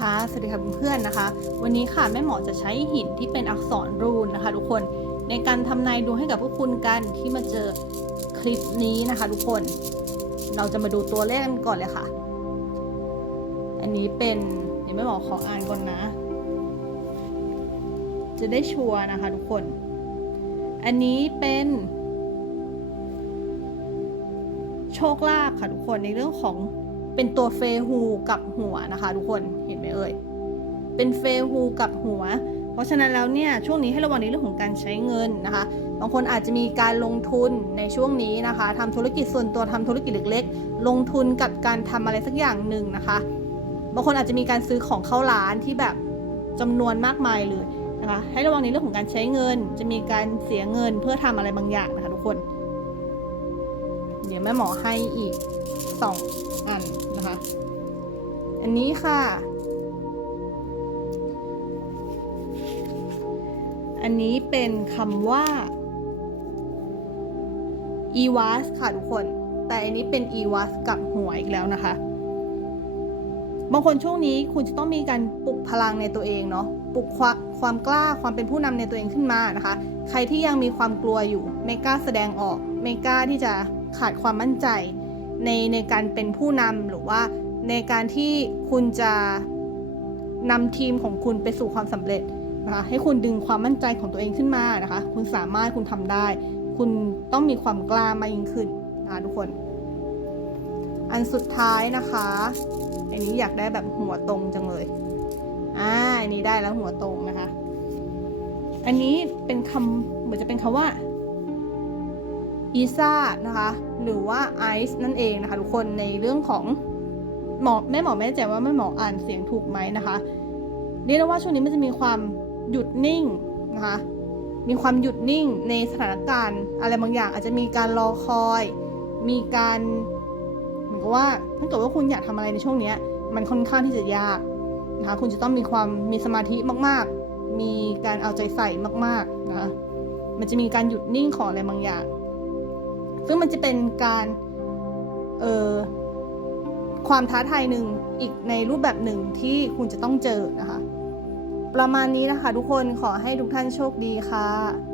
คะสวัสดีค่ะเพื่อนๆนะคะ วันนี้ค่ะแม่หมอจะใช้หินที่เป็นอักษรรูนนะคะ ทุกคนในการทำนายดวงให้กับพวกคุณกันที่มาเจอคลิปนี้นะคะ ทุกคน เราจะมาดูตัวเลขกันก่อนเลยค่ะ อันนี้เป็นเดี๋ยวแม่หมอขออ่านก่อนนะ จะได้ชัวร์นะคะ ทุกคน อันนี้เป็นโชคลาภค่ะทุกคนในเรื่องของเป็นตัวเฟฮูกับหัวนะคะ ทุกคน เอ่ย เป็นเฟฮูกับหัว เพราะฉะนั้นแล้วเนี่ยช่วงนี้ให้ระวังในเรื่องของการใช้เงินนะคะ บางคนอาจจะมีการลงทุนในช่วงนี้นะคะทำธุรกิจส่วนตัวทำธุรกิจเล็กๆ ลงทุนกับการทำอะไรสักอย่างหนึ่งนะคะ บางคนอาจจะมีการซื้อของเข้าร้านที่แบบจำนวนมากมายเลยนะคะ ให้ระวังในเรื่องของการใช้เงิน จะมีการเสียเงินเพื่อทำอะไรบางอย่างนะคะทุกคน เดี๋ยวแม่หมอให้อีกสองอันนะคะ อันนี้ค่ะ อันนี้เป็นคำว่า e w a s ค่ะทุกคน แต่อันนี้เป็น e w a s กับหัวอีกแล้วนะคะ บางคนช่วงนี้คุณจะต้องมีการปลุกพลังในตัวเองเนาะ ปลุกควความกล้าความเป็นผู้นำในตัวเองขึ้นมานะคะ ใครที่ยังมีความกลัวอยู่ ไม่กล้าแสดงออก ไม่กล้าที่จะขาดความมั่นใจ ในในการเป็นผู้นำหรือว่าในการที่คุณจะนำทีมของคุณไปสู่ความสำเร็จ นะคะให้คุณดึงความมั่นใจของตัวเองขึ้นมานะคะ คุณสามารถคุณทำได้ คุณต้องมีความกล้ามากยิ่งขึ้นนะะทุกคน อันสุดท้ายนะคะ อันนี้อยากได้แบบหัวตรงจังเลยอ่าอันนี้ได้แล้วหัวตรงนะคะ อันนี้เป็นคำเหมือนจะเป็นคำว่าอีซ่านะคะ หรือว่าไอซ์นั่นเองนะคะ ทุกคนในเรื่องของหมอแม่หมอไม่แน่ใจว่าแม่หมออ่านเสียงถูกไหมนะคะเรียกได้ว่าช่วงนี้มันจะมีความ หยุดนิ่งนะคะมีความหยุดนิ่งในสถานการณ์อะไรบางอย่าง อาจจะมีการรอคอย มีการเหมือนกับว่าถ้าเกิดว่าคุณอยากทำอะไรในช่วงเนี้ย มันค่อนข้างที่จะยากนะคะคุณจะต้องมีความมีสมาธิมาก ๆ มีการเอาใจใส่มากๆนะคะมันจะมีการหยุดนิ่งของอะไรบางอย่าง ซึ่งมันจะเป็นการเอ่อความท้าทายหนึ่งอีกในรูปแบบหนึ่งที่คุณจะต้องเจอนะคะ ประมาณนี้นะคะทุกคนขอให้ทุกท่านโชคดีค่ะ